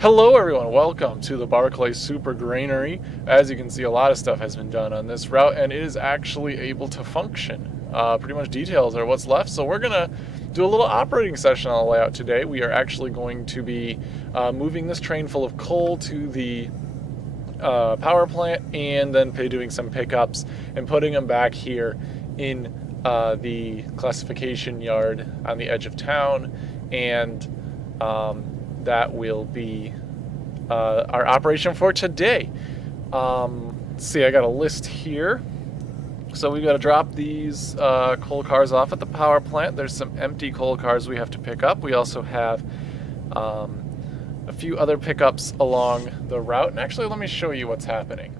Hello everyone, welcome to the Barclay Super Granary. As you can see, a lot of stuff has been done on this route and it is actually able to function. Pretty much details are what's left, so we're going to do a little operating session on the layout today. We are actually going to be moving this train full of coal to the power plant and then doing some pickups and putting them back here in the classification yard on the edge of town, and that will be our operation for today. Let's see, I got a list here. So we've got to drop these coal cars off at the power plant. There's some empty coal cars we have to pick up. We also have a few other pickups along the route. And actually, let me show you what's happening.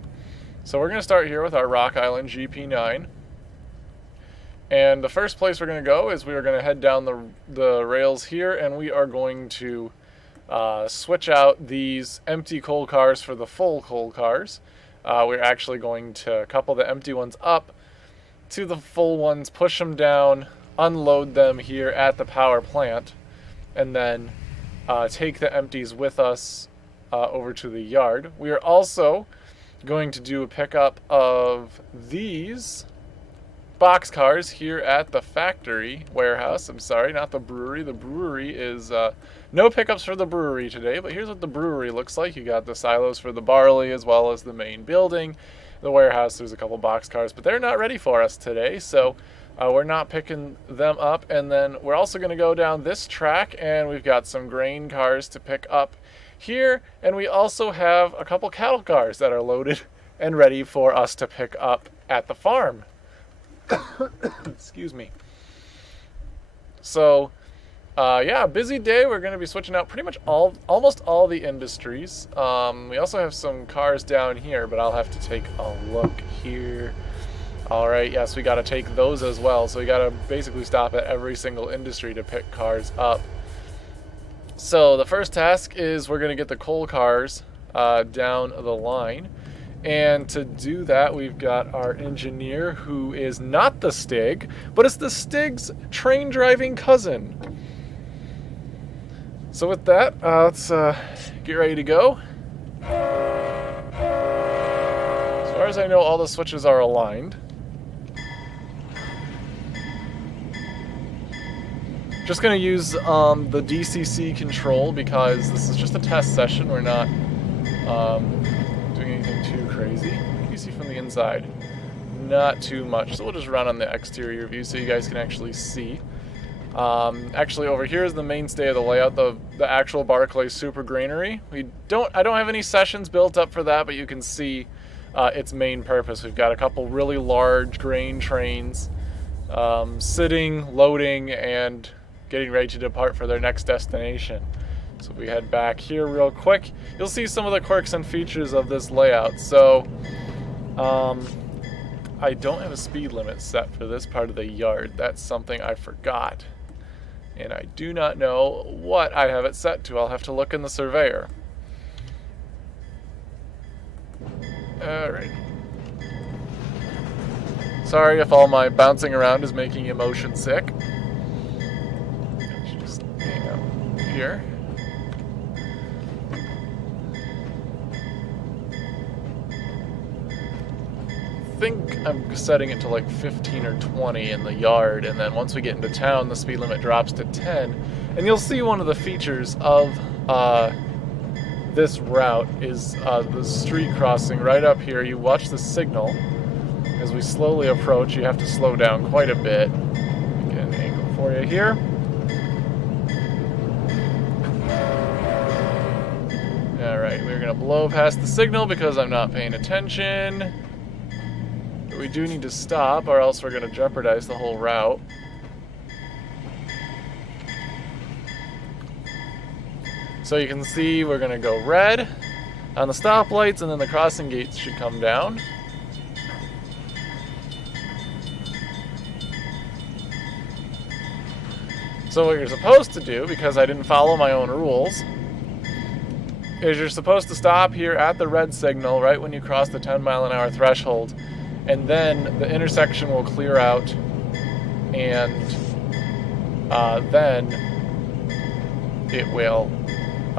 So we're going to start here with our Rock Island GP9. And the first place we're going to go is we are going to head down the rails here, and we are going to switch out these empty coal cars for the full coal cars. We're actually going to couple the empty ones up to the full ones, push them down, unload them here at the power plant, and then take the empties with us over to the yard. We are also going to do a pickup of these box cars here at the factory warehouse. I'm sorry, not the brewery. The brewery is no pickups for the brewery today, but here's what the brewery looks like. You got the silos for the barley as well as the main building. The warehouse, there's a couple box cars, but they're not ready for us today, so we're not picking them up. And then we're also going to go down this track, and we've got some grain cars to pick up here, and we also have a couple cattle cars that are loaded and ready for us to pick up at the farm. Excuse me. So yeah, busy day. We're going to be switching out pretty much almost all the industries. We also have some cars down here, but I'll have to take a look here. All right, yes, we got to take those as well. So we got to basically stop at every single industry to pick cars up. So the first task is we're going to get the coal cars down the line. And to do that, we've got our engineer, who is not the Stig, but it's the Stig's train driving cousin. So with that, let's get ready to go. As far as I know, all the switches are aligned. Just going to use the DCC control because this is just a test session. We're not doing anything too crazy. What can you see from the inside? Not too much. So we'll just run on the exterior view so you guys can actually see. Actually, over here is the mainstay of the layout, the actual Barclay Super Granary. I don't have any sessions built up for that, but you can see its main purpose. We've got a couple really large grain trains sitting, loading, and getting ready to depart for their next destination. So if we head back here real quick, you'll see some of the quirks and features of this layout. So I don't have a speed limit set for this part of the yard. That's something I forgot. And I do not know what I have it set to. I'll have to look in the surveyor. Alright. Sorry if all my bouncing around is making you motion sick. Just hang out here. I think I'm setting it to like 15 or 20 in the yard, and then once we get into town the speed limit drops to 10. And you'll see one of the features of this route is the street crossing right up here. You watch the signal. As we slowly approach, you have to slow down quite a bit. Get an angle for you here. Alright, we're going to blow past the signal because I'm not paying attention. We do need to stop, or else we're going to jeopardize the whole route. So you can see we're going to go red on the stoplights, and then the crossing gates should come down. So what you're supposed to do, because I didn't follow my own rules, is you're supposed to stop here at the red signal right when you cross the 10-mile-an-hour threshold. And then the intersection will clear out, and then it will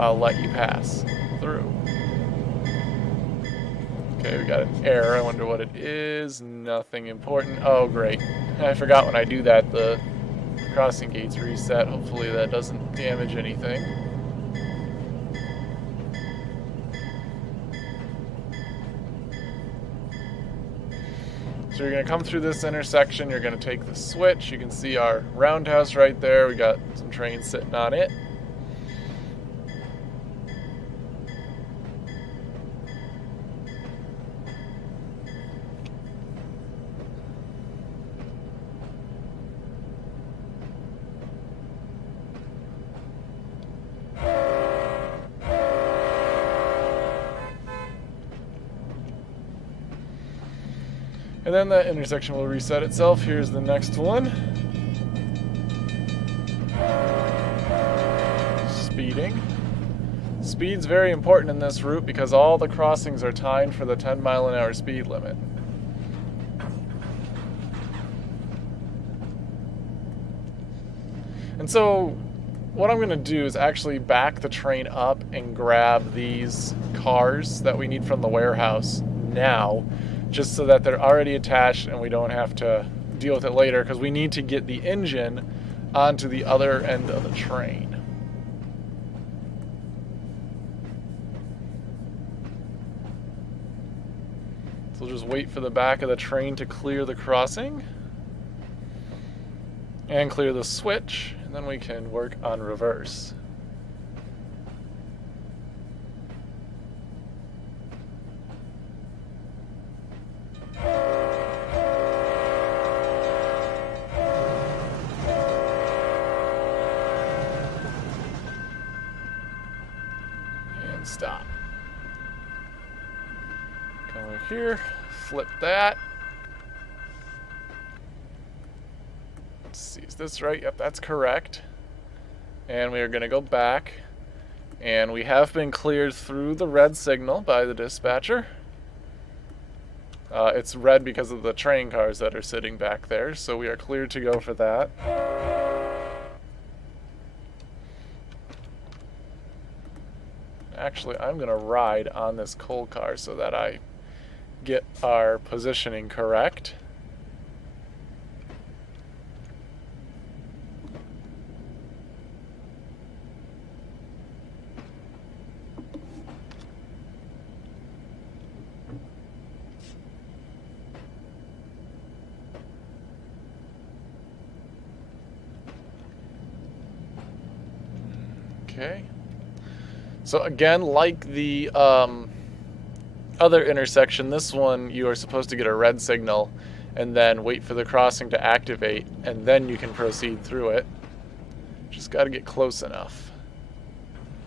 I'll let you pass through. Okay, we got an error. I wonder what it is. Nothing important. Oh, great. I forgot when I do that, the crossing gates reset. Hopefully that doesn't damage anything. So you're going to come through this intersection. You're going to take the switch. You can see our roundhouse right there. We got some trains sitting on it. And then that intersection will reset itself. Here's the next one. Speeding. Speed's very important in this route because all the crossings are timed for the 10-mile-an-hour speed limit. And so what I'm going to do is actually back the train up and grab these cars that we need from the warehouse now, just so that they're already attached and we don't have to deal with it later, because we need to get the engine onto the other end of the train. So we'll just wait for the back of the train to clear the crossing and clear the switch, and then we can work on reverse. Stop. Come over here, flip that. Let's see, is this right? Yep, that's correct. And we are going to go back. And we have been cleared through the red signal by the dispatcher. It's red because of the train cars that are sitting back there, so we are cleared to go for that. Actually, I'm going to ride on this coal car so that I get our positioning correct. Okay. So again, like the other intersection, this one you are supposed to get a red signal and then wait for the crossing to activate, and then you can proceed through it. Just got to get close enough.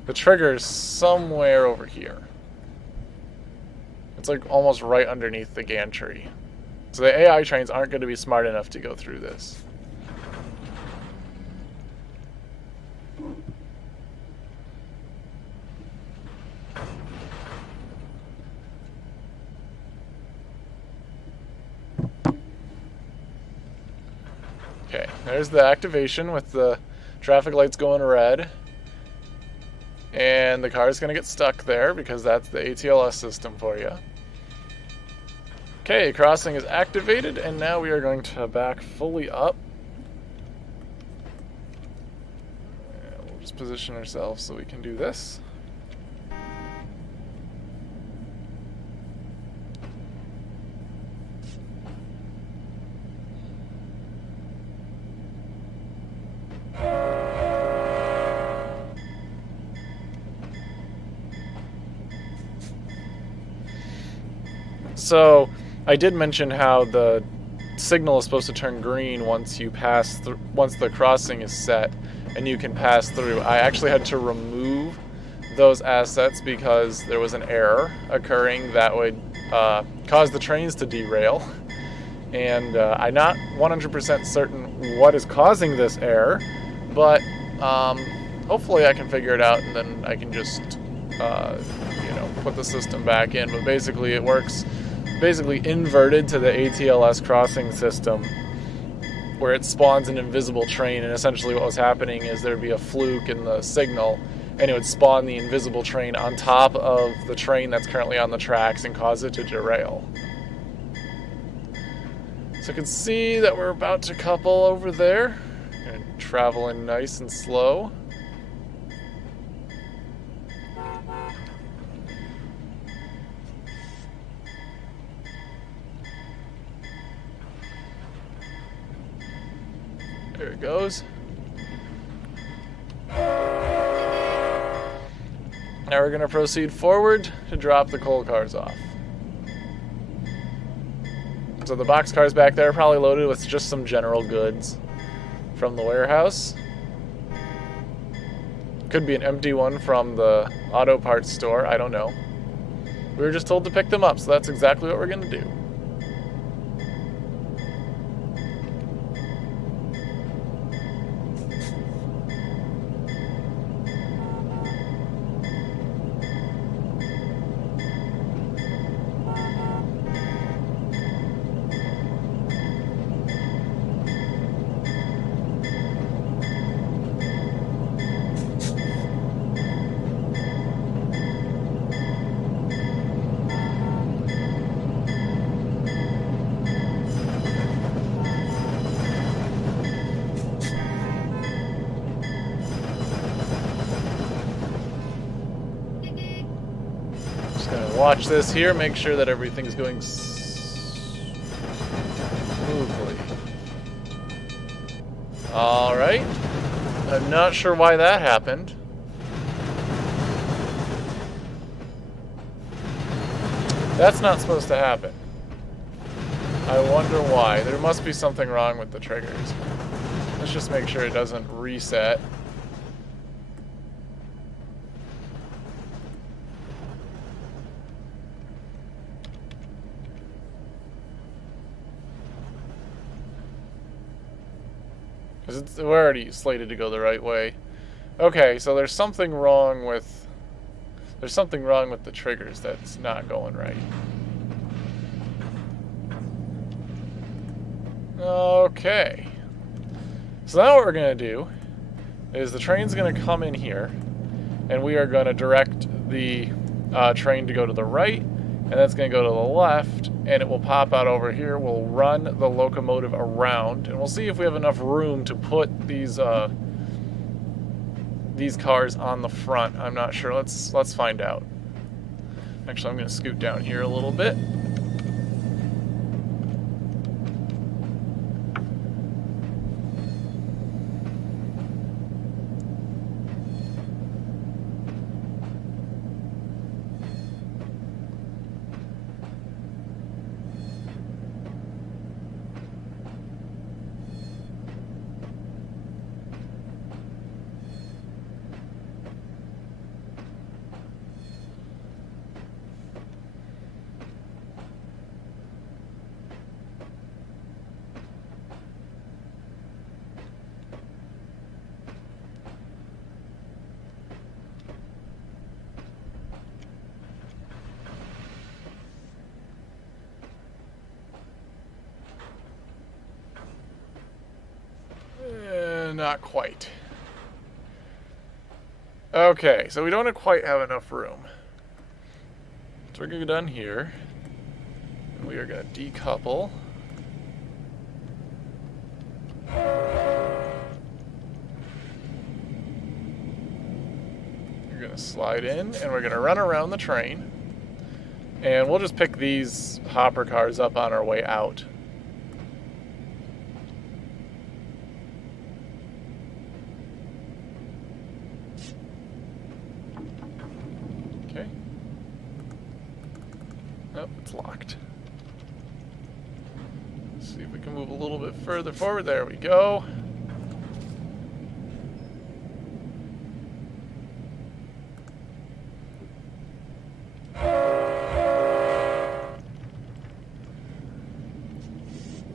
The trigger is somewhere over here. It's like almost right underneath the gantry. So the AI trains aren't going to be smart enough to go through this. Okay, there's the activation with the traffic lights going red. And the car is going to get stuck there because that's the ATLS system for you. Okay, crossing is activated, and now we are going to back fully up. And we'll just position ourselves so we can do this. So I did mention how the signal is supposed to turn green once you pass once the crossing is set and you can pass through. I actually had to remove those assets because there was an error occurring that would cause the trains to derail. And I'm not 100% certain what is causing this error, but hopefully I can figure it out, and then I can just put the system back in. But basically it works basically inverted to the ATLS crossing system, where it spawns an invisible train, and essentially what was happening is there'd be a fluke in the signal, and it would spawn the invisible train on top of the train that's currently on the tracks and cause it to derail. So you can see that we're about to couple over there and traveling nice and slow. There it goes. Now we're going to proceed forward to drop the coal cars off. So the box cars back there are probably loaded with just some general goods from the warehouse. Could be an empty one from the auto parts store, I don't know. We were just told to pick them up, so that's exactly what we're going to do. Watch this here, make sure that everything's going smoothly. Alright. I'm not sure why that happened. That's not supposed to happen. I wonder why. There must be something wrong with the triggers. Let's just make sure it doesn't reset. We're already slated to go the right way. Okay, so there's something wrong with the triggers that's not going right. Okay. So now what we're going to do is the train's going to come in here, and we are going to direct the train to go to the right, and that's going to go to the left, and it will pop out over here. We'll run the locomotive around, and we'll see if we have enough room to put these cars on the front. I'm not sure. Let's find out. Actually, I'm going to scoot down here a little bit. Not quite. Okay, so we don't quite have enough room. So we're going to go down here, and we are going to decouple. We're going to slide in, and we're going to run around the train, and we'll just pick these hopper cars up on our way out. Nope, it's locked. Let's see if we can move a little bit further forward. There we go.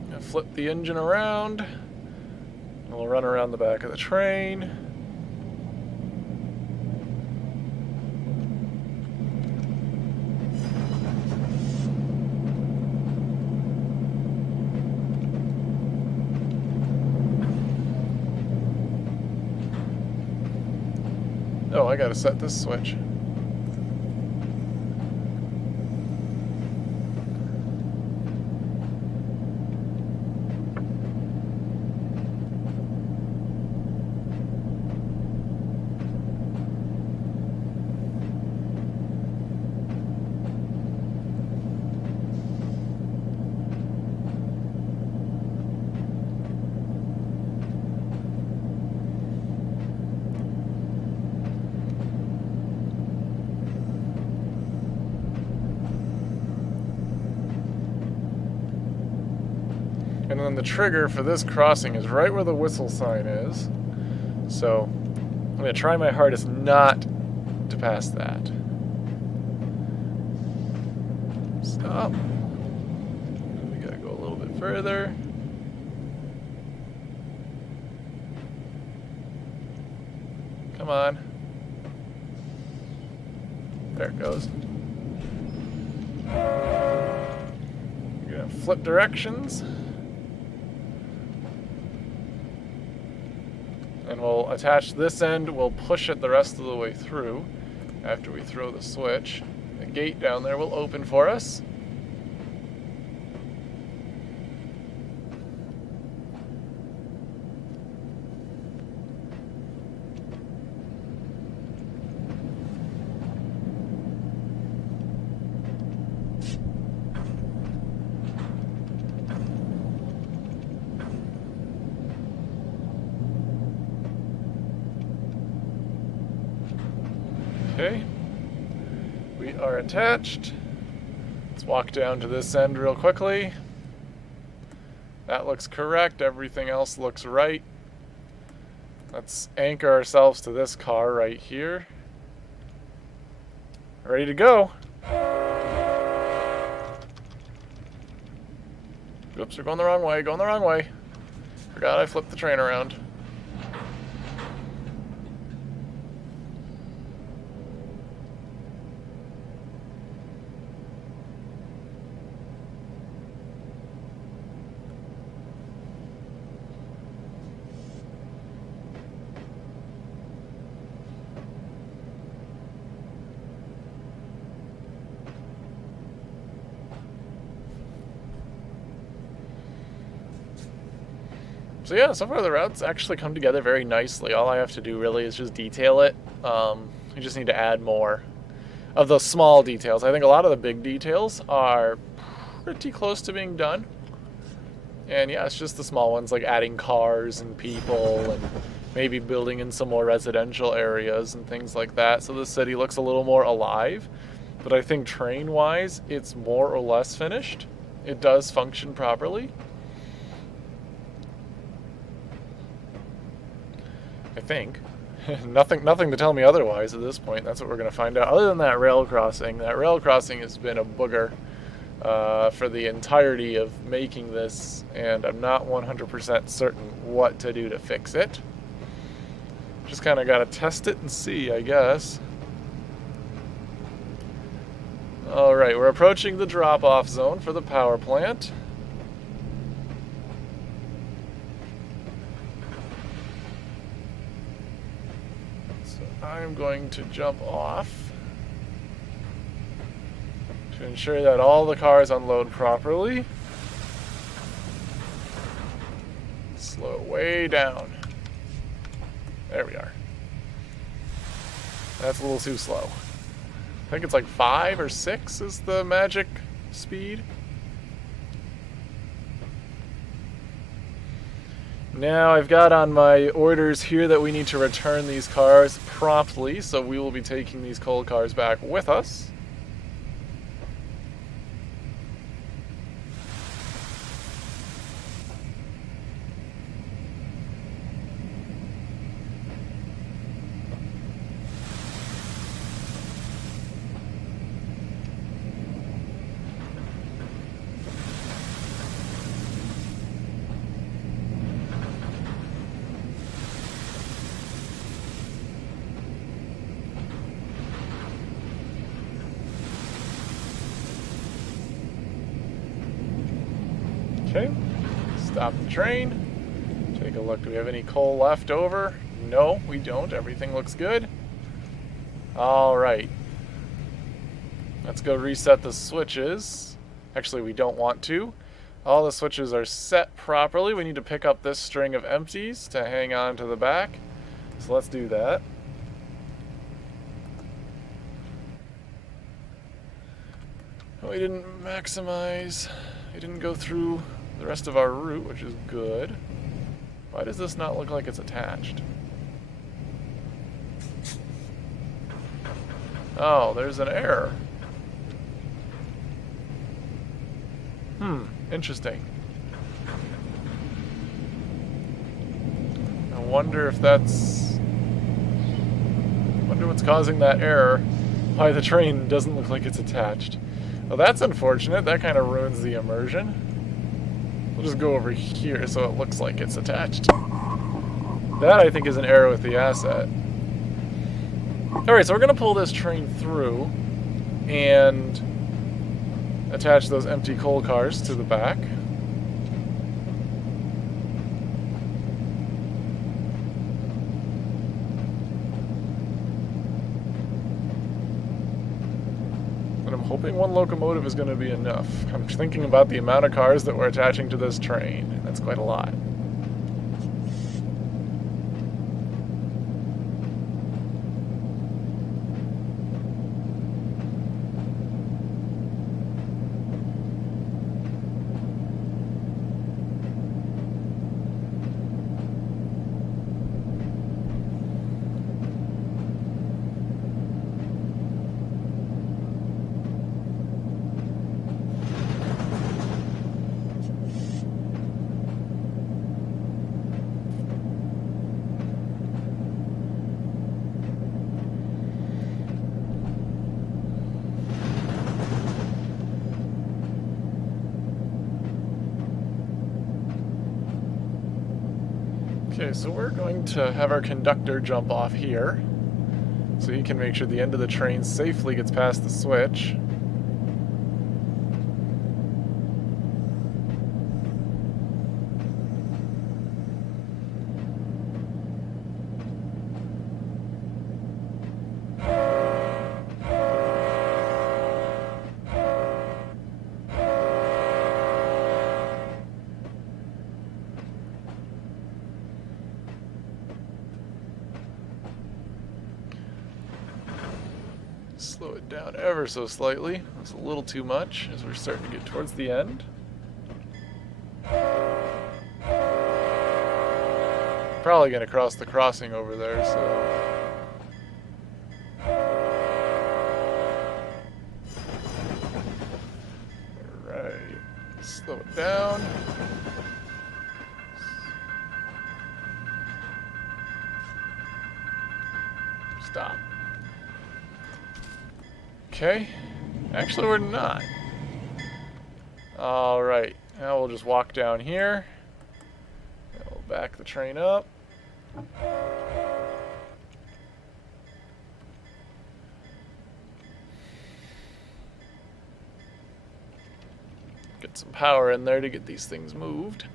Gonna flip the engine around. And we'll run around the back of the train. Oh, I gotta set this switch. And then the trigger for this crossing is right where the whistle sign is. So I'm going to try my hardest not to pass that. Stop. We got to go a little bit further. Come on. There it goes. We're going to flip directions. And we'll attach this end, we'll push it the rest of the way through after we throw the switch. The gate down there will open for us. Okay, we are attached. Let's walk down to this end real quickly. That looks correct, everything else looks right. Let's anchor ourselves to this car right here. Ready to go. Oops, we're going the wrong way, Forgot I flipped the train around. So yeah, so far the routes actually come together very nicely. All I have to do really is just detail it. We just need to add more of those small details. I think a lot of the big details are pretty close to being done. And yeah, it's just the small ones like adding cars and people and maybe building in some more residential areas and things like that. So the city looks a little more alive. But I think train-wise, it's more or less finished. It does function properly. I think. Nothing to tell me otherwise at this point. That's what we're going to find out. Other than that rail crossing has been a booger for the entirety of making this, and I'm not 100% certain what to do to fix it. Just kind of got to test it and see, I guess. Alright, we're approaching the drop-off zone for the power plant. I'm going to jump off to ensure that all the cars unload properly. Slow it way down. There we are. That's a little too slow. I think it's like 5 or 6 is the magic speed. Now I've got on my orders here that we need to return these cars promptly, so we will be taking these coal cars back with us. Okay, stop the train, take a look. Do we have any coal left over? No, we don't. Everything looks good. Alright. Let's go reset the switches. Actually, we don't want to. All the switches are set properly. We need to pick up this string of empties to hang on to the back. So let's do that. We didn't maximize. We didn't go through the rest of our route, which is good. Why does this not look like it's attached? Oh, there's an error. Interesting. I wonder if that's... wonder what's causing that error. Why the train doesn't look like it's attached. Well, that's unfortunate. That kind of ruins the immersion. We'll just go over here so it looks like it's attached. That, I think, is an error with the asset. Alright, so we're going to pull this train through and attach those empty coal cars to the back. And I'm hoping one locomotive is going to be enough. I'm thinking about the amount of cars that we're attaching to this train. That's quite a lot. Okay, so we're going to have our conductor jump off here so he can make sure the end of the train safely gets past the switch. Slow it down ever so slightly. That's a little too much as we're starting to get towards the end. Probably going to cross the crossing over there, so... Alright. Slow it down. Stop. Okay. Actually, we're not. Alright. Now we'll just walk down here. We'll back the train up. Get some power in there to get these things moved.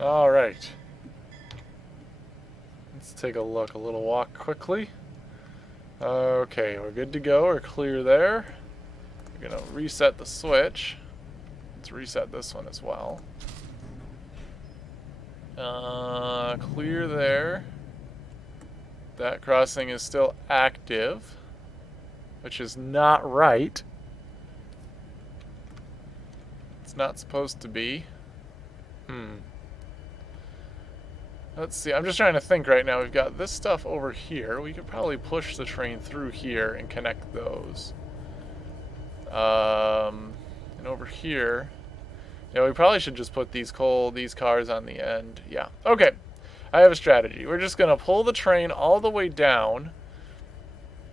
All right. Let's take a look, a little walk quickly. Okay, we're good to go. We're clear there. We're going to reset the switch. Let's reset this one as well. Clear there. That crossing is still active, which is not right. It's not supposed to be. Let's see, I'm just trying to think right now. We've got this stuff over here. We could probably push the train through here and connect those. And over here, yeah, we probably should just put these cars on the end. Yeah, okay. I have a strategy. We're just gonna pull the train all the way down,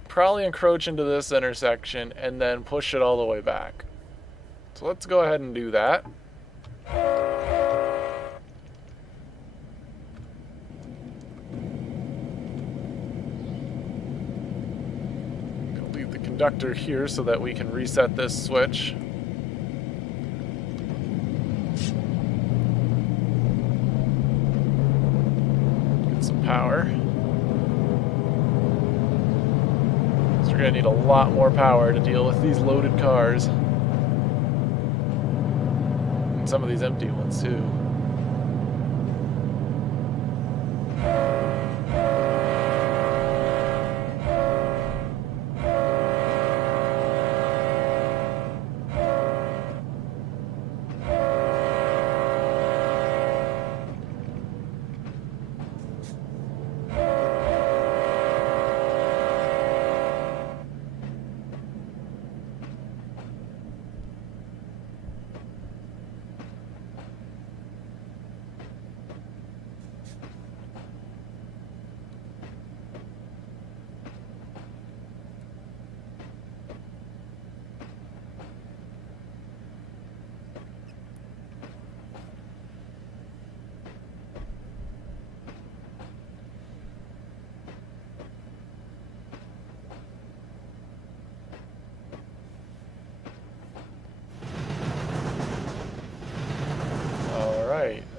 probably encroach into this intersection, and then push it all the way back. So let's go ahead and do that. Conductor here so that we can reset this switch. Get some power. So we're going to need a lot more power to deal with these loaded cars. And some of these empty ones too.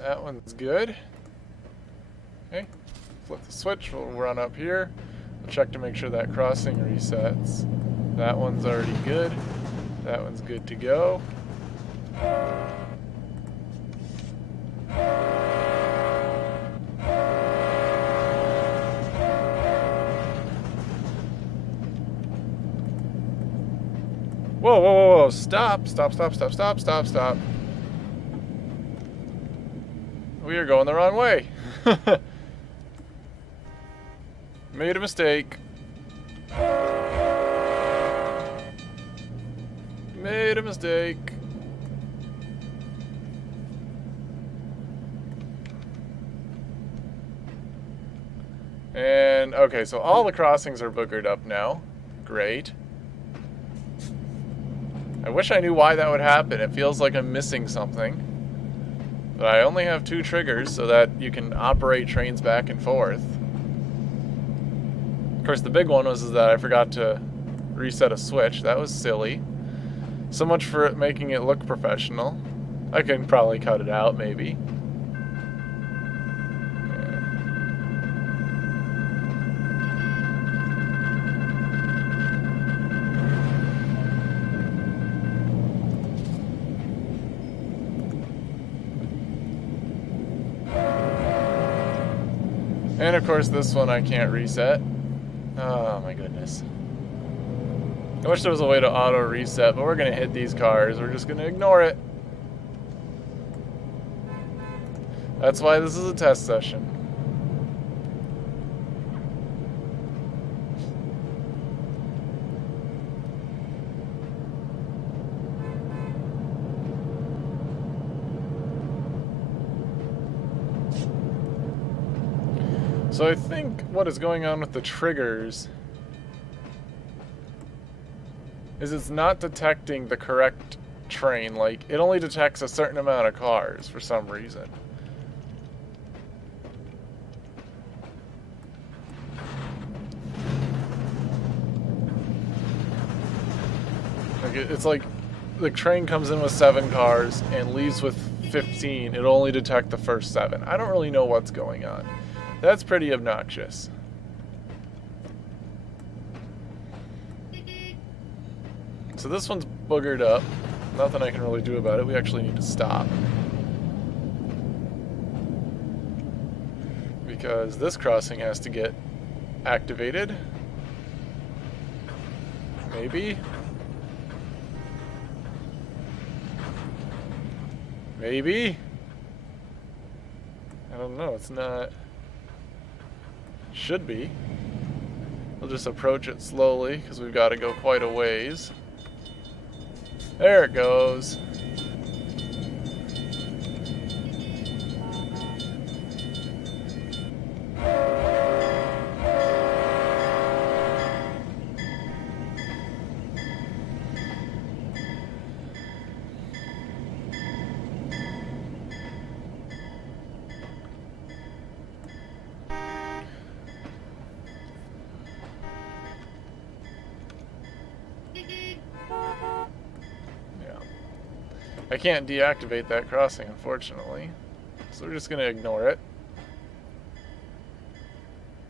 That one's good. Okay, flip the switch, we'll run up here. We'll check to make sure that crossing resets. That one's already good. That one's good to go. Whoa, whoa, whoa, whoa, stop, stop, stop, stop, stop, stop, stop. We are going the wrong way. Made a mistake. Made a mistake. And, okay, so all the crossings are boogered up now. Great. I wish I knew why that would happen. It feels like I'm missing something. But I only have 2 triggers so that you can operate trains back and forth. Of course, the big one was that I forgot to reset a switch. That was silly. So much for it making it look professional. I can probably cut it out, maybe. And of course this one I can't reset. Oh my goodness. I wish there was a way to auto reset, but we're gonna hit these cars. We're just gonna ignore it. That's why this is a test session. So I think what is going on with the triggers is it's not detecting the correct train. Like, it only detects a certain amount of cars for some reason. Like, it's like the train comes in with 7 cars and leaves with 15. It'll only detect the first 7. I don't really know what's going on. That's pretty obnoxious. So this one's boogered up. Nothing I can really do about it. We actually need to stop. Because this crossing has to get activated. Maybe. Maybe. I don't know, it's not. Should be. We'll just approach it slowly because we've got to go quite a ways. There it goes. I can't deactivate that crossing, unfortunately. So we're just going to ignore it.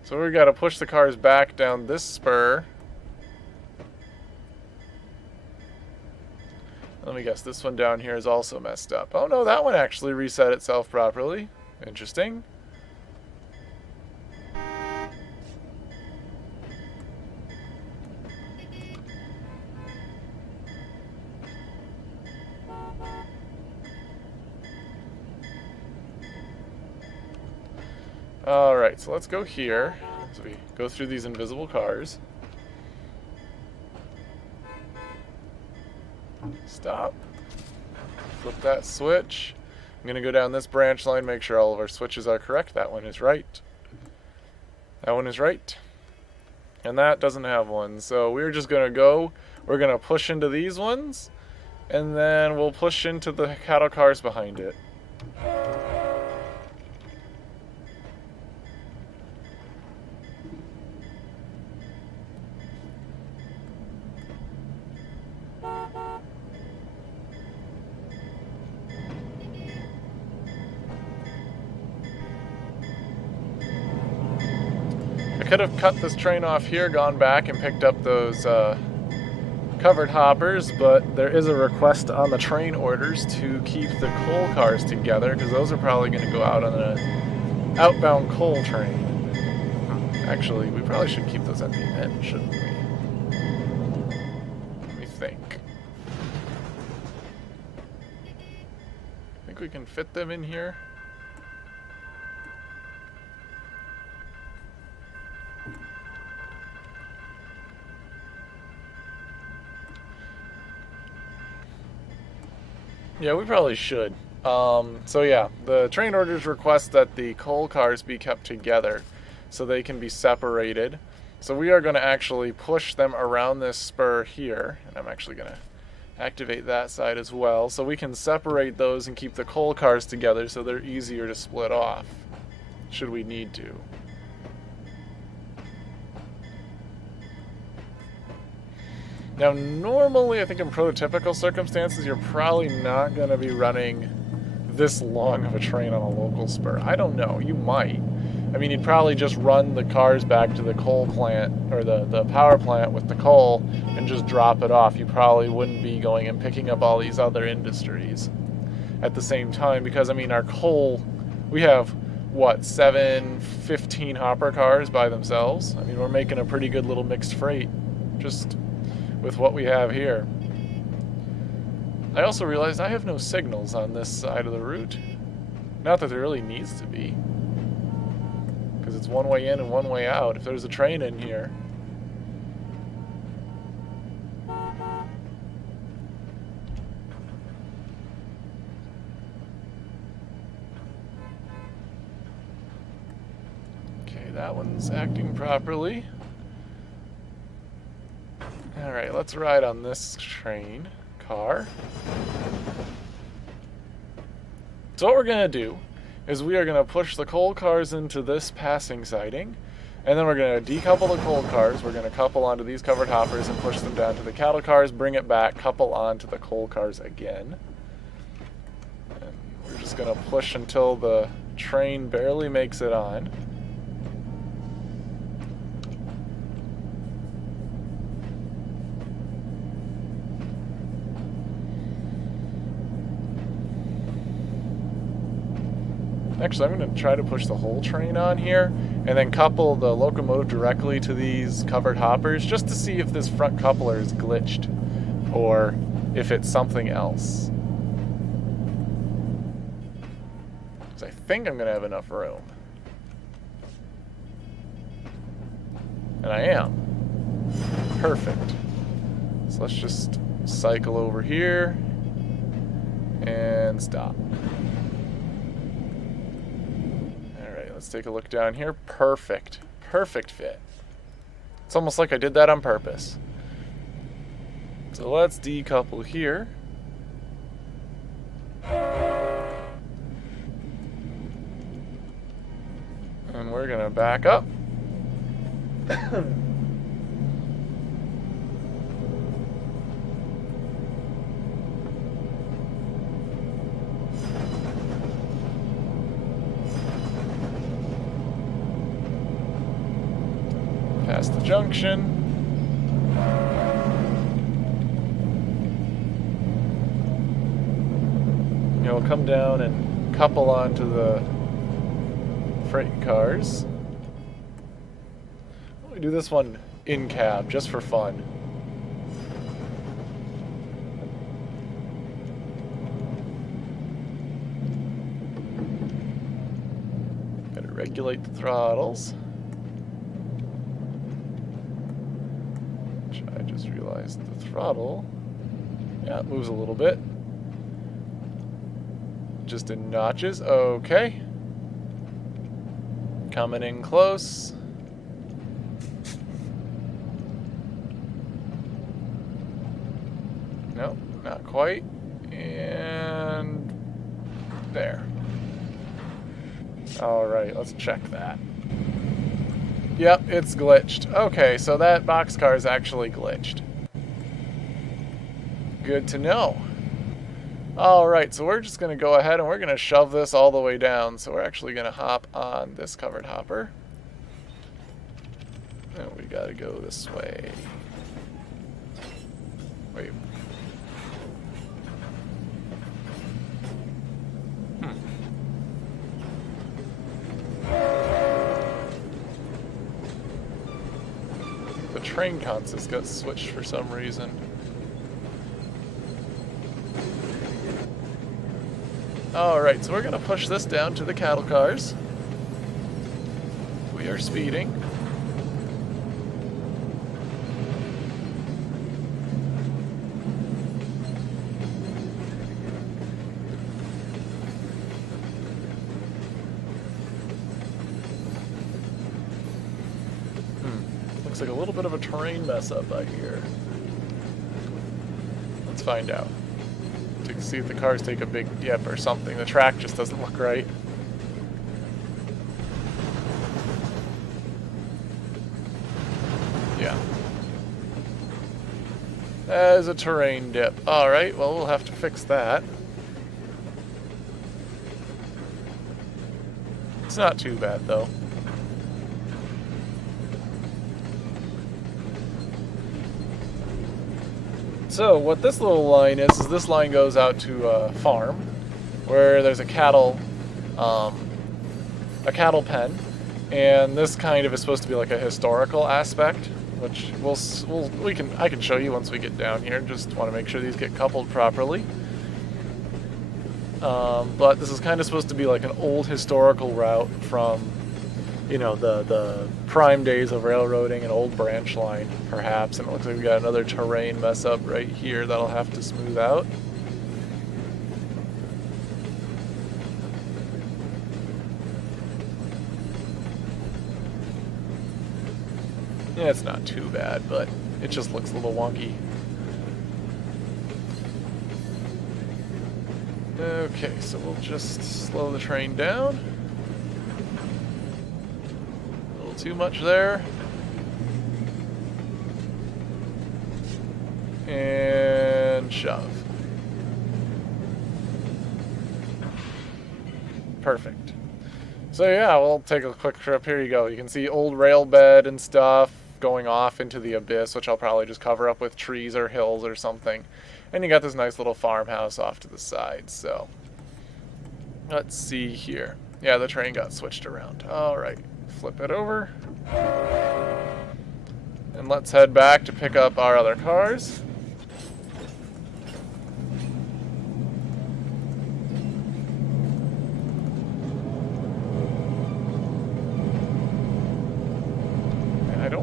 So we've got to push the cars back down this spur. Let me guess, this one down here is also messed up. Oh no, that one actually reset itself properly. Interesting. Alright, so let's go here as we go through these invisible cars. Stop. Flip that switch. I'm going to go down this branch line, make sure all of our switches are correct. That one is right. That one is right. And that doesn't have one. So we're just going to go, we're going to push into these ones, and then we'll push into the cattle cars behind it. I could have cut this train off here, gone back and picked up those covered hoppers, but there is a request on the train orders to keep the coal cars together because those are probably going to go out on an outbound coal train. Actually, we probably should keep those at the end, shouldn't we? Let me think. Think we can fit them in here? Yeah, we probably should. So yeah, the train orders request that the coal cars be kept together so they can be separated. So we are going to actually push them around this spur here, and I'm actually going to activate that side as well, so we can separate those and keep the coal cars together so they're easier to split off, should we need to. Now, normally, I think in prototypical circumstances, you're probably not going to be running this long of a train on a local spur. I don't know. You might. I mean, you'd probably just run the cars back to the coal plant, or the power plant with the coal, and just drop it off. You probably wouldn't be going and picking up all these other industries at the same time, because, I mean, our coal, we have, what, 15 hopper cars by themselves? I mean, we're making a pretty good little mixed freight, just with what we have here. I also realized I have no signals on this side of the route. Not that there really needs to be, because it's one way in and one way out. If there's a train in here. Okay, that one's acting properly. Alright, let's ride on this train car. So what we're going to do is we are going to push the coal cars into this passing siding, and then we're going to decouple the coal cars. We're going to couple onto these covered hoppers and push them down to the cattle cars, bring it back, couple onto the coal cars again. And we're just going to push until the train barely makes it on. Actually, I'm going to try to push the whole train on here and then couple the locomotive directly to these covered hoppers just to see if this front coupler is glitched or if it's something else. Because I think I'm going to have enough room. And I am. Perfect. So let's just cycle over here and stop. Alright, let's take a look down here. Perfect. Perfect fit. It's almost like I did that on purpose. So let's decouple here. And we're going to back up. Past the junction. We'll come down and couple onto the freight cars. We do this one in cab just for fun. Gotta regulate the throttles. Which I just realized the throttle, yeah, it moves a little bit. Just in notches, okay. Coming in close. Nope, not quite. And there. Alright, let's check that. Yep, it's glitched. Okay, so that boxcar is actually glitched. Good to know. Alright, so we're just going to go ahead and we're going to shove this all the way down. So we're actually going to hop on this covered hopper. And we got to go this way. Wait. The train consist got switched for some reason. Alright, so we're going to push this down to the cattle cars. We are speeding. Looks like a little bit of a terrain mess up by here. Let's find out. To see if the cars take a big dip or something. The track just doesn't look right. Yeah. There's a terrain dip. Alright, well, we'll have to fix that. It's not too bad, though. So what this little line is this line goes out to a farm where there's a cattle pen, and this kind of is supposed to be like a historical aspect, which I can show you once we get down here. Just want to make sure these get coupled properly. But this is kind of supposed to be like an old historical route from, you know, the prime days of railroading, an old branch line, perhaps. And it looks like we got another terrain mess up right here that'll have to smooth out. Yeah, it's not too bad, but it just looks a little wonky. Okay, so we'll just slow the train down. Too much there. And shove. Perfect. So yeah, we'll take a quick trip. Here you go. You can see old rail bed and stuff going off into the abyss, which I'll probably just cover up with trees or hills or something. And you got this nice little farmhouse off to the side. So let's see here. Yeah, the train got switched around. All right. Flip it over. And let's head back to pick up our other cars.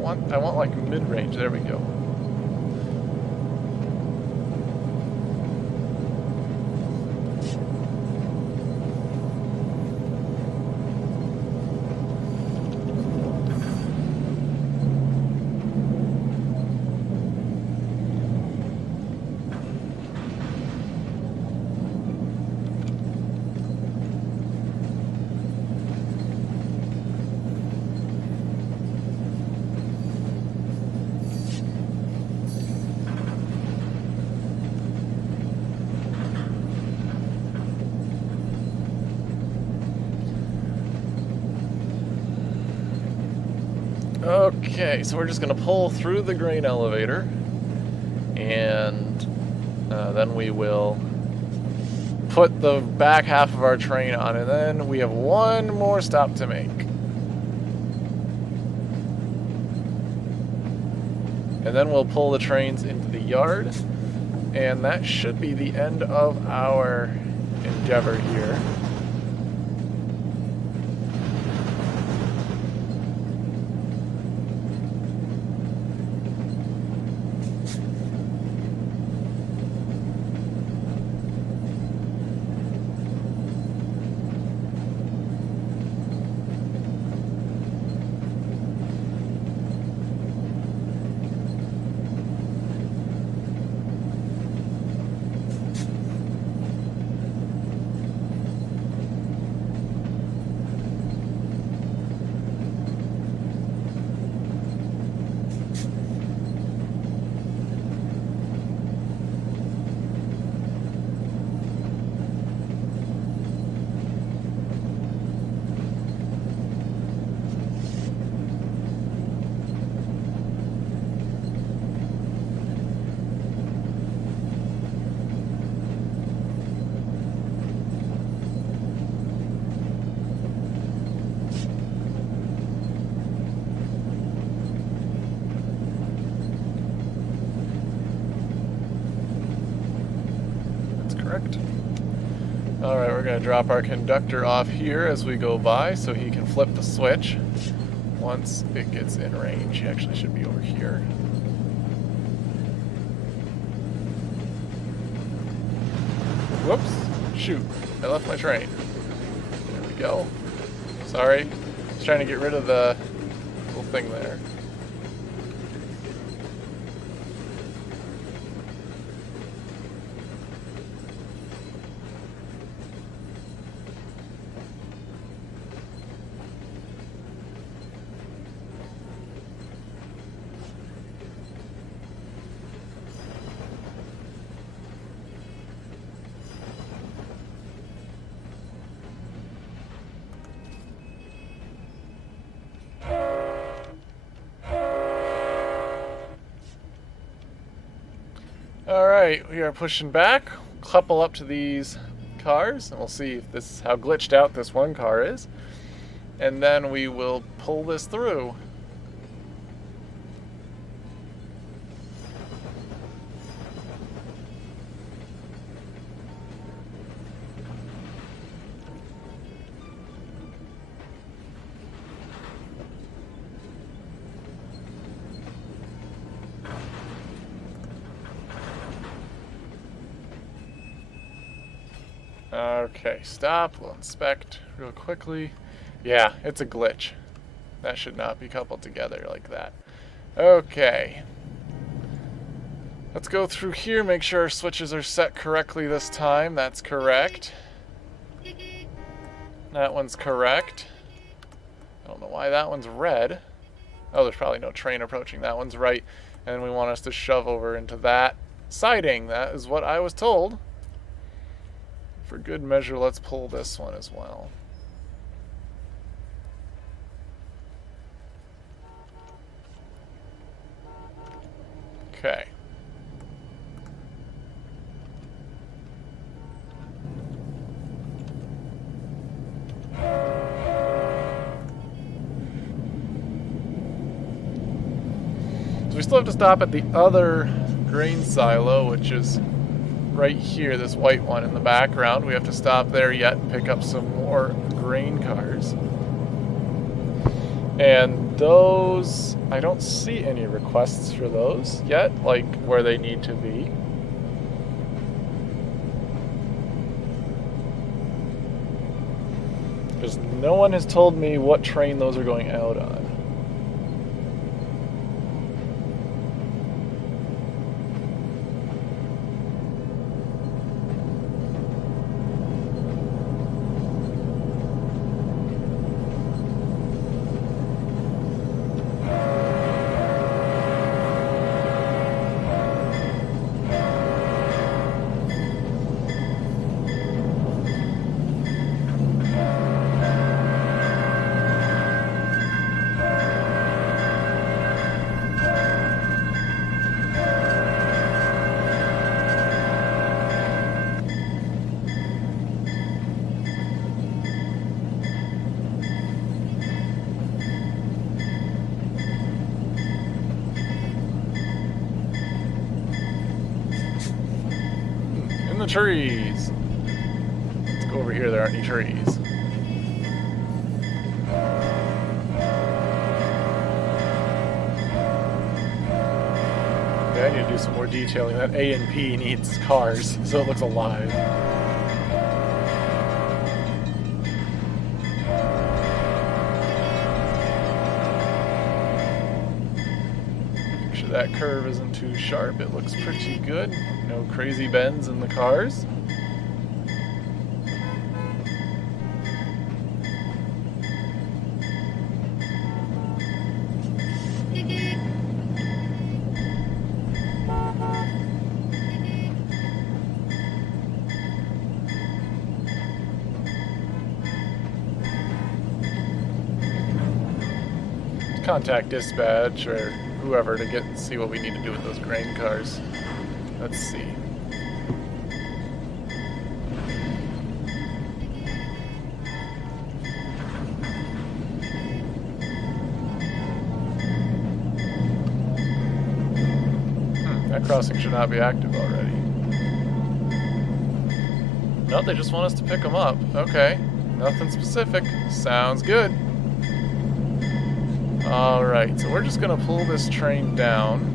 I want like mid-range. There we go. Okay, so we're just going to pull through the grain elevator, and then we will put the back half of our train on, and then we have one more stop to make. And then we'll pull the trains into the yard, and that should be the end of our endeavor here. Alright, we're going to drop our conductor off here as we go by so he can flip the switch once it gets in range. He actually should be over here. Whoops. Shoot. I left my train. There we go. Sorry. I was trying to get rid of the little thing there. Alright, we are pushing back, couple up to these cars, and we'll see if this is how glitched out this one car is. And then we will pull this through. Okay, stop. We'll inspect real quickly. Yeah, it's a glitch. That should not be coupled together like that. Okay. Let's go through here, make sure our switches are set correctly this time. That's correct. That one's correct. I don't know why that one's red. Oh, there's probably no train approaching. That one's right. And we want us to shove over into that siding. That is what I was told. For good measure, let's pull this one as well. Okay. So we still have to stop at the other grain silo, which is right here, this white one in the background. We have to stop there yet and pick up some more grain cars. And those, I don't see any requests for those yet, like where they need to be. Because no one has told me what train those are going out on. The trees. Let's go over here. There aren't any trees. Okay, I need to do some more detailing. That A and P needs cars, so it looks alive. Make sure that curve isn't too sharp. It looks pretty good. No crazy bends in the cars. Contact dispatch or whoever to get and see what we need to do with those grain cars. Let's see. That crossing should not be active already. No, they just want us to pick them up. Okay. Nothing specific. Sounds good. Alright, so we're just going to pull this train down.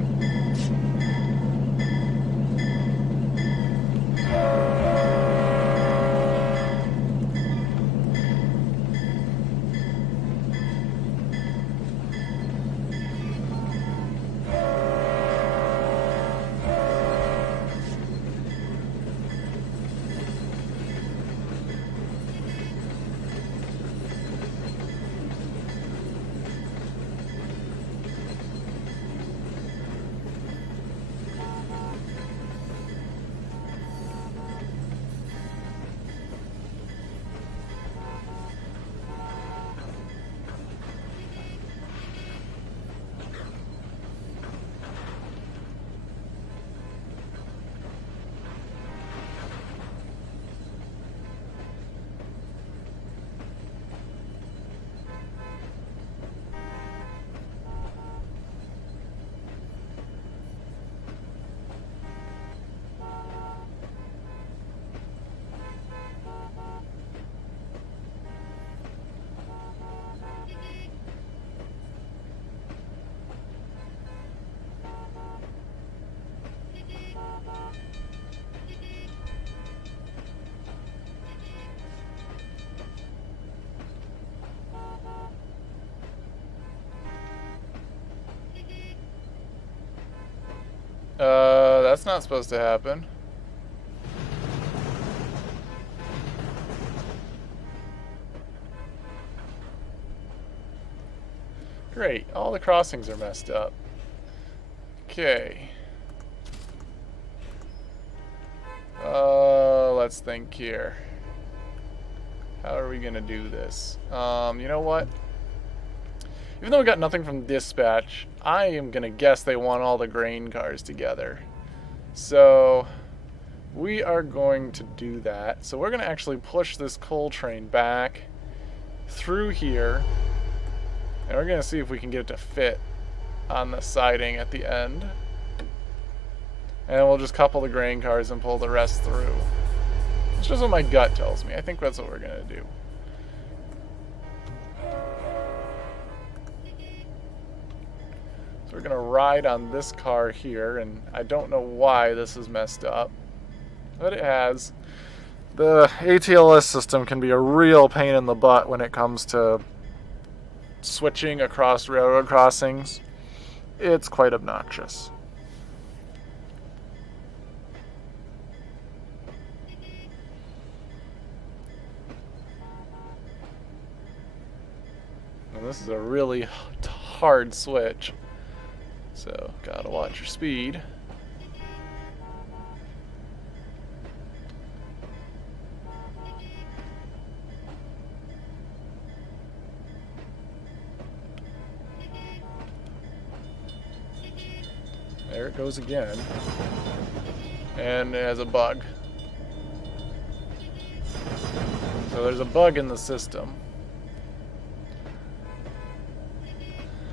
That's not supposed to happen. Great, all the crossings are messed up. Okay. Let's think here. How are we gonna do this? You know what? Even though we got nothing from dispatch, I am gonna guess they want all the grain cars together. So we are going to do that. So we're gonna actually push this coal train back through here, and we're gonna see if we can get it to fit on the siding at the end. And we'll just couple the grain cars and pull the rest through. It's just what my gut tells me. I think that's what we're gonna do. we're going to ride on this car here, and I don't know why this is messed up, but it has. The ATLS system can be a real pain in the butt when it comes to switching across railroad crossings. It's quite obnoxious. And this is a really hard switch, so gotta watch your speed. There it goes again. And it has a bug. So there's a bug in the system.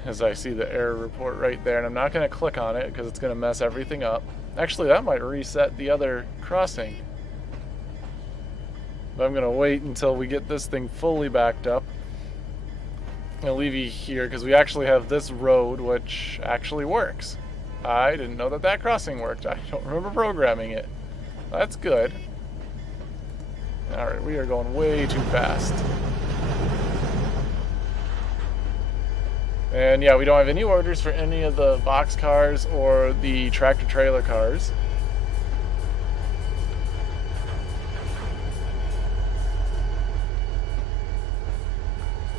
As I see the error report right there, and I'm not going to click on it because it's going to mess everything up. Actually, that might reset the other crossing. But I'm going to wait until we get this thing fully backed up. I'm going to leave you here because we actually have this road which actually works. I didn't know that that crossing worked. I don't remember programming it. That's good. Alright, we are going way too fast. And yeah, we don't have any orders for any of the box cars or the tractor trailer cars.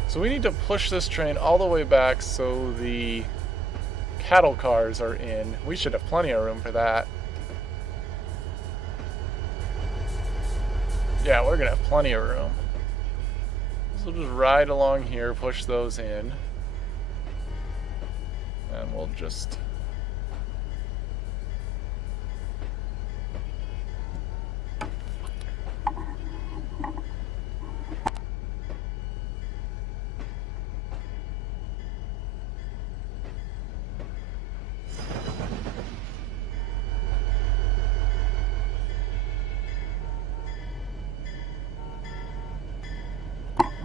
So we need to push this train all the way back so the cattle cars are in. We should have plenty of room for that. Yeah, we're gonna have plenty of room. So we'll just ride along here, push those in. And we'll just...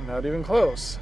Not even close.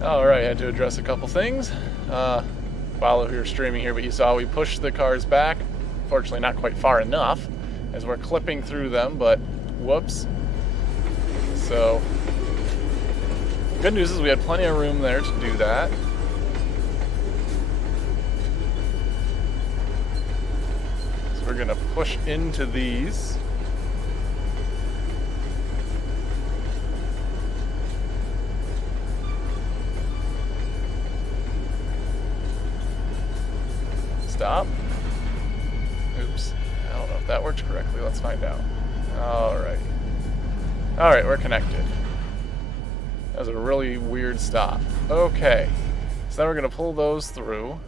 Alright, I had to address a couple things while we were streaming here, but you saw we pushed the cars back. Fortunately, not quite far enough as we're clipping through them, but whoops. So, good news is we had plenty of room there to do that. push into these. Stop. Oops. I don't know if that worked correctly. Let's find out. Alright. Alright, we're connected. That was a really weird stop. Okay. So now we're going to pull those through.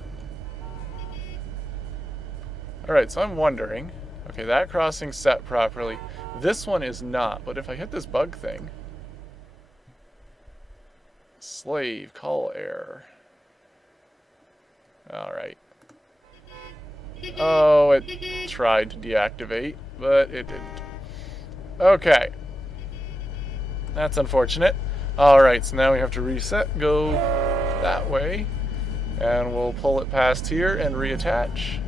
Alright, so I'm wondering... Okay, that crossing's set properly. This one is not, but if I hit this bug thing... Slave, call error. Alright. Oh, it tried to deactivate, but it didn't. Okay. That's unfortunate. Alright, so now we have to reset, go that way, and we'll pull it past here and reattach.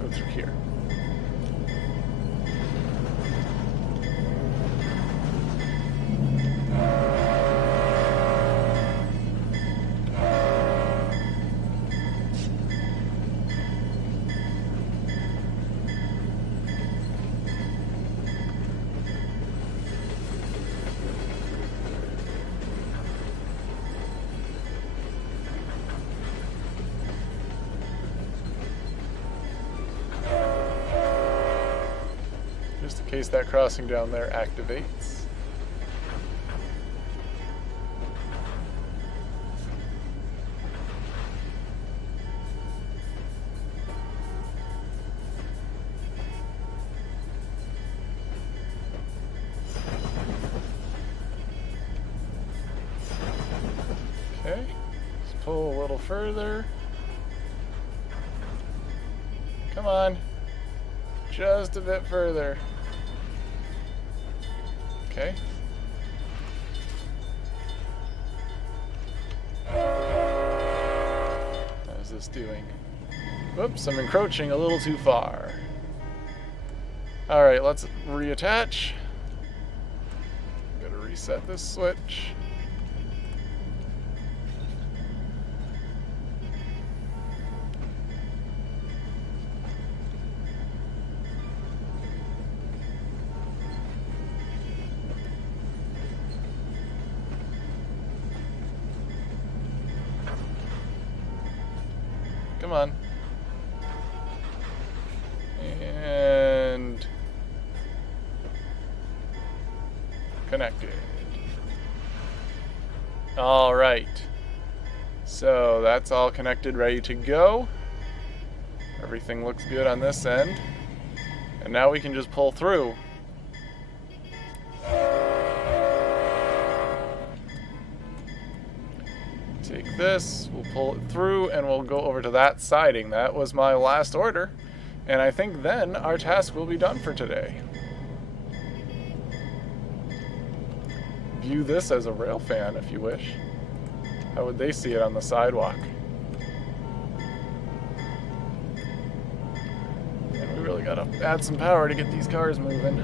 Go through here. Just in case that crossing down there activates. Okay, let's pull a little further. Come on, just a bit further. Okay. How is this doing? Whoops, I'm encroaching a little too far. Alright, let's reattach. I'm gonna reset this switch. Come on. And connected. All right. So that's all connected, ready to go. Everything looks good on this end. And now we can just pull through. Take this, we'll pull it through, and we'll go over to that siding. That was my last order, and I think then our task will be done for today. View this as a rail fan if you wish. How would they see it on the sidewalk? And we really gotta add some power to get these cars moving.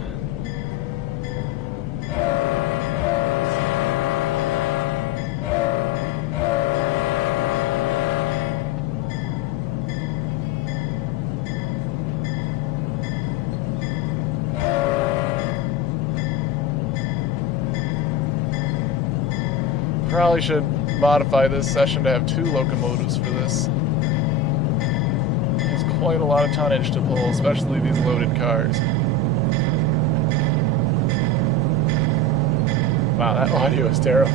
Probably should modify this session to have 2 locomotives for this. There's quite a lot of tonnage to pull, especially these loaded cars. Wow, that audio is terrible.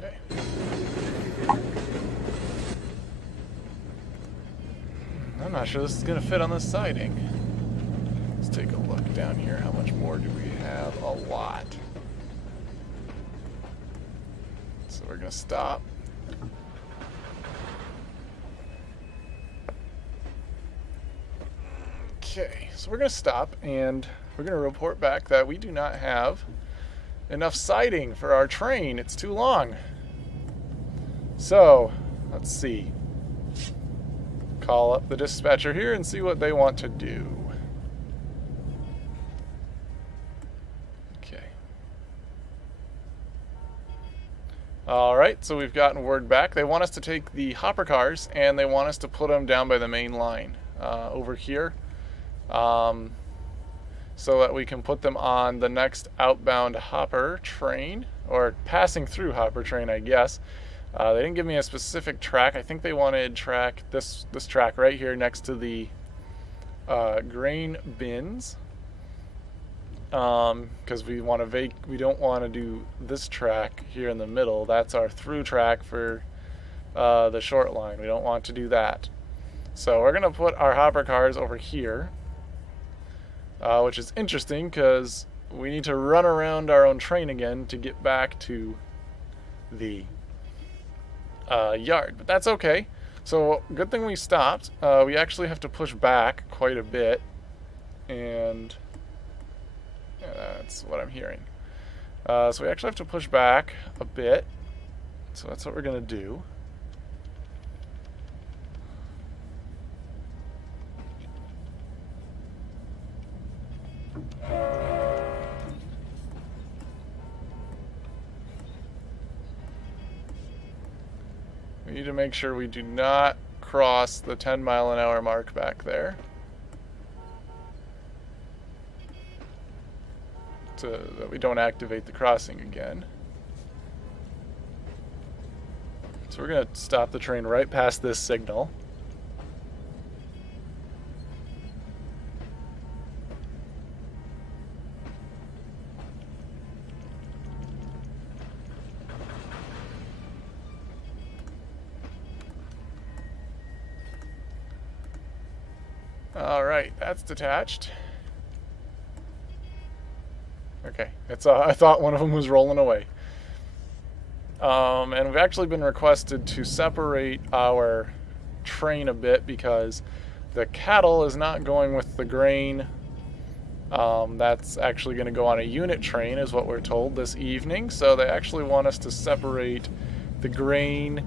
Okay. I'm not sure this is going to fit on the siding. Let's take a look down here. How much more do we have? A lot. So we're going to stop. Okay, so we're going to stop and we're going to report back that we do not have enough siding for our train. It's too long. So, let's see. Call up the dispatcher here and see what they want to do. Okay. Alright, so we've gotten word back. They want us to take the hopper cars and they want us to put them down by the main line over here. So that we can put them on the next outbound hopper train, or passing through hopper train, I guess. They didn't give me a specific track. I think they wanted track this track right here next to the grain bins, because we don't want to do this track here in the middle. That's our through track for the short line. We don't want to do that. So we're gonna put our hopper cars over here. Which is interesting because we need to run around our own train again to get back to the yard, but that's okay. So good thing we stopped. We actually have to push back quite a bit, and that's what I'm hearing. So we actually have to push back a bit, so that's what we're gonna do. We need to make sure we do not cross the 10-mile-an-hour mark back there, so that we don't activate the crossing again. So we're going to stop the train right past this signal. Alright, that's detached. Okay, I thought one of them was rolling away. And we've actually been requested to separate our train a bit because the cattle is not going with the grain. That's actually going to go on a unit train, is what we're told this evening. So they actually want us to separate the grain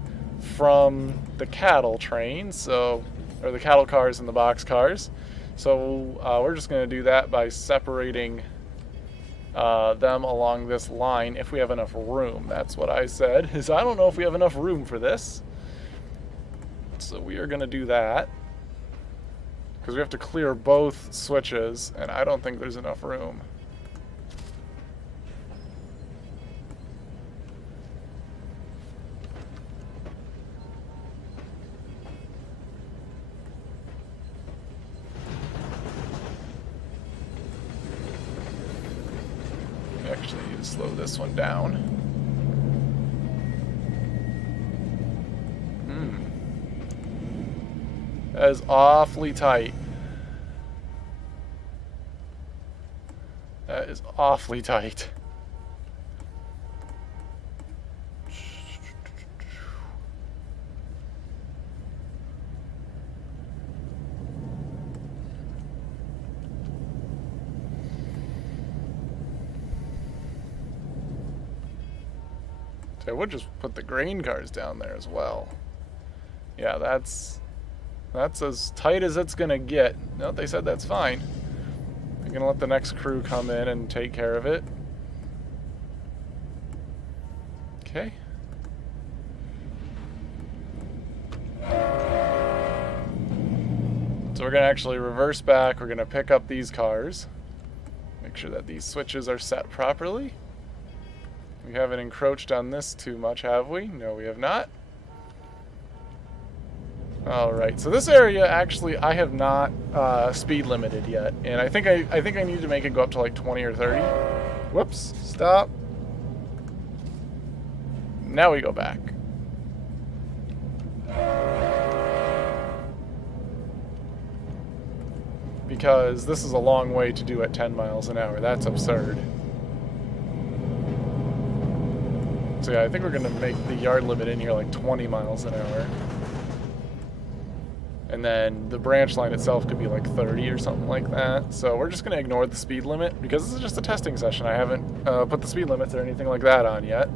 from the cattle train, or the cattle cars and the box cars. So we're just going to do that by separating them along this line if we have enough room. That's what I said, is I don't know if we have enough room for this. So we are going to do that, because we have to clear both switches, and I don't think there's enough room. Actually need to slow this one down. That is awfully tight. That is awfully tight. I would just put the grain cars down there as well. Yeah, that's as tight as it's gonna get. No, they said that's fine. They're gonna let the next crew come in and take care of it. Okay. So we're gonna actually reverse back. We're gonna pick up these cars. Make sure that these switches are set properly. We haven't encroached on this too much, have we? No, we have not. Alright, so this area, actually, I have not speed limited yet. And I think I need to make it go up to like 20 or 30. Whoops, stop. Now we go back. Because this is a long way to do at 10 miles an hour. That's absurd. So yeah, I think we're going to make the yard limit in here like 20 miles an hour. And then the branch line itself could be like 30 or something like that. So we're just going to ignore the speed limit because this is just a testing session. I haven't put the speed limits or anything like that on yet.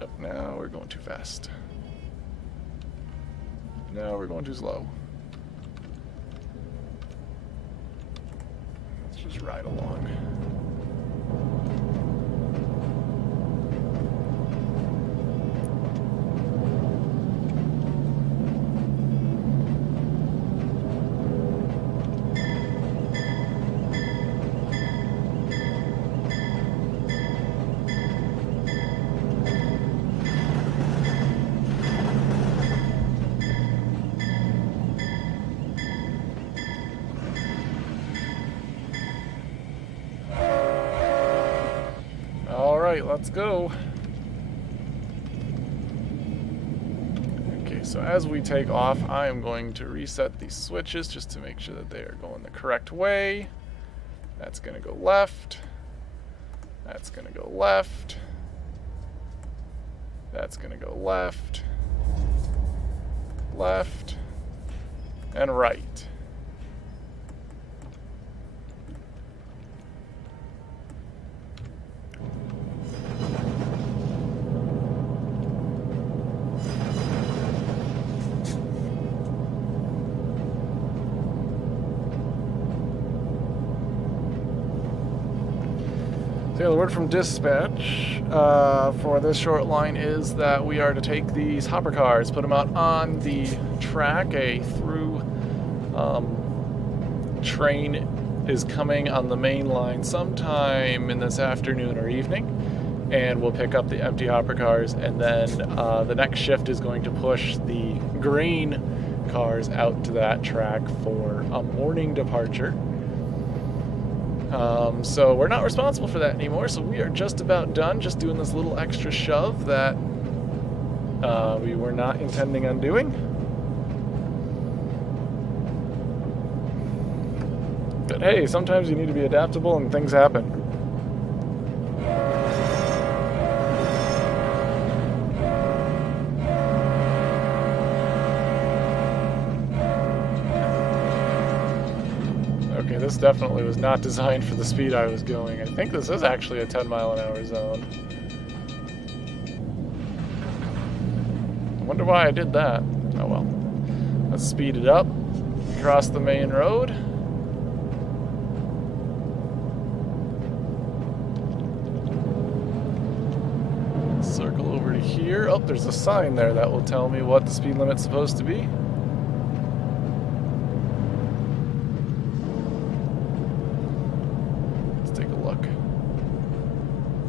Yep, now we're going too fast. Now we're going too slow. Let's just ride along. Let's go. Okay, so as we take off, I am going to reset these switches just to make sure that they are going the correct way. That's going to go left. That's going to go left. That's going to go left. Left. And right. So yeah, the word from dispatch for this short line is that we are to take these hopper cars, put them out on the track. A through train is coming on the main line sometime in this afternoon or evening, and we'll pick up the empty hopper cars, and then the next shift is going to push the green cars out to that track for a morning departure. So we're not responsible for that anymore, so we are just about done, just doing this little extra shove that we were not intending on doing. But hey, sometimes you need to be adaptable and things happen. Okay, this definitely was not designed for the speed I was going. I think this is actually a 10 mile an hour zone. I wonder why I did that. Oh well. Let's speed it up. Cross the main road. Circle over to here. Oh, there's a sign there that will tell me what the speed limit's supposed to be.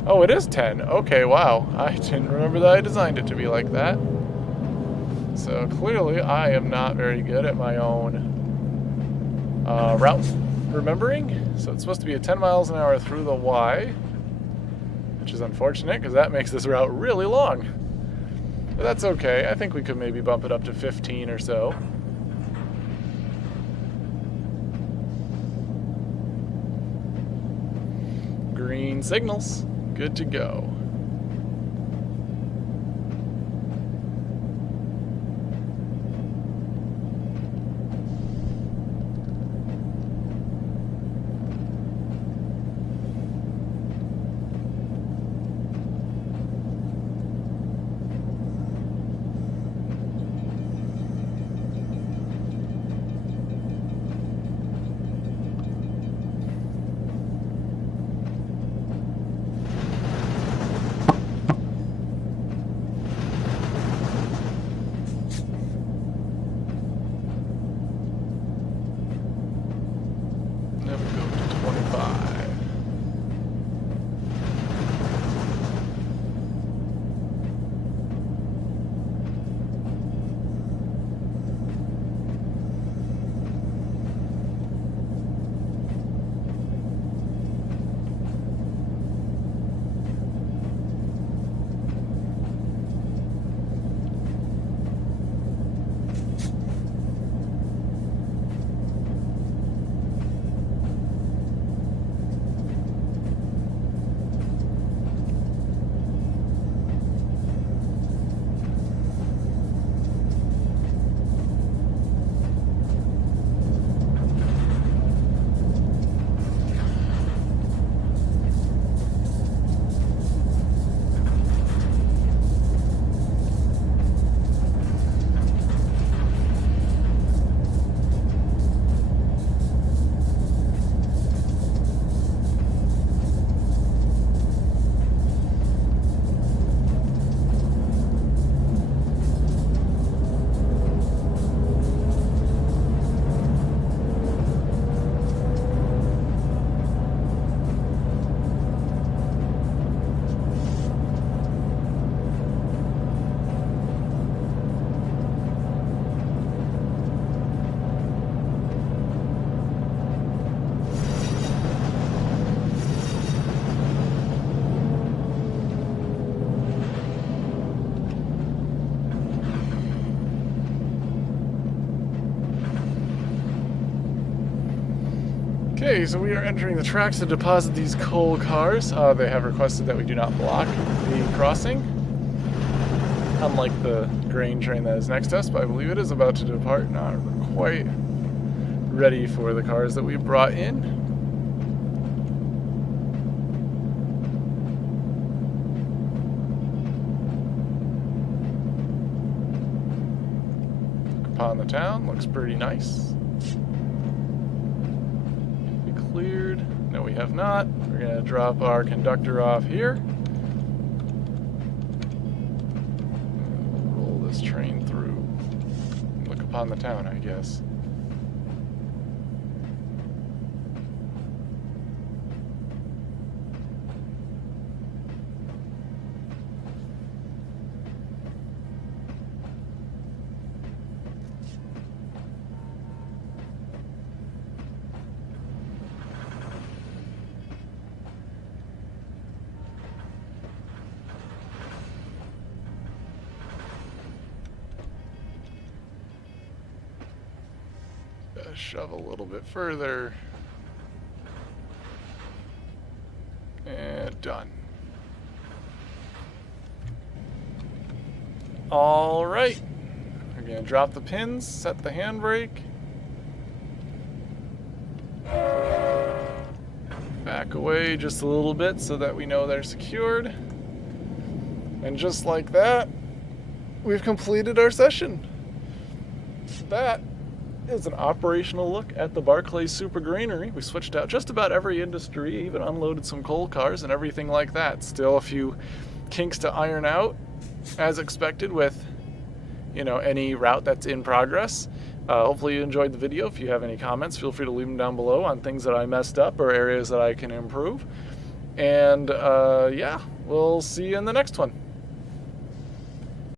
Oh, it is 10. Okay, wow. I didn't remember that I designed it to be like that. So clearly I am not very good at my own route remembering. So it's supposed to be a 10 miles an hour through the Y, which is unfortunate because that makes this route really long. But that's okay. I think we could maybe bump it up to 15 or so. Green signals. Good to go. Okay, so we are entering the tracks to deposit these coal cars. They have requested that we do not block the crossing. Unlike the grain train that is next to us, but I believe it is about to depart. Not quite ready for the cars that we brought in. Look upon the town, looks pretty nice. We cleared. No, we have not. We're going to drop our conductor off here. This train through. Look upon the town, I guess. Shove a little bit further. And done. All right. We're going to drop the pins, set the handbrake. Back away just a little bit so that we know they're secured. And just like that, we've completed our session. That is an operational look at the Barclay Super Granary. We switched out just about every industry, even unloaded some coal cars and everything like that. Still a few kinks to iron out, as expected with, any route that's in progress. Hopefully you enjoyed the video. If you have any comments, feel free to leave them down below on things that I messed up or areas that I can improve. And yeah, we'll see you in the next one.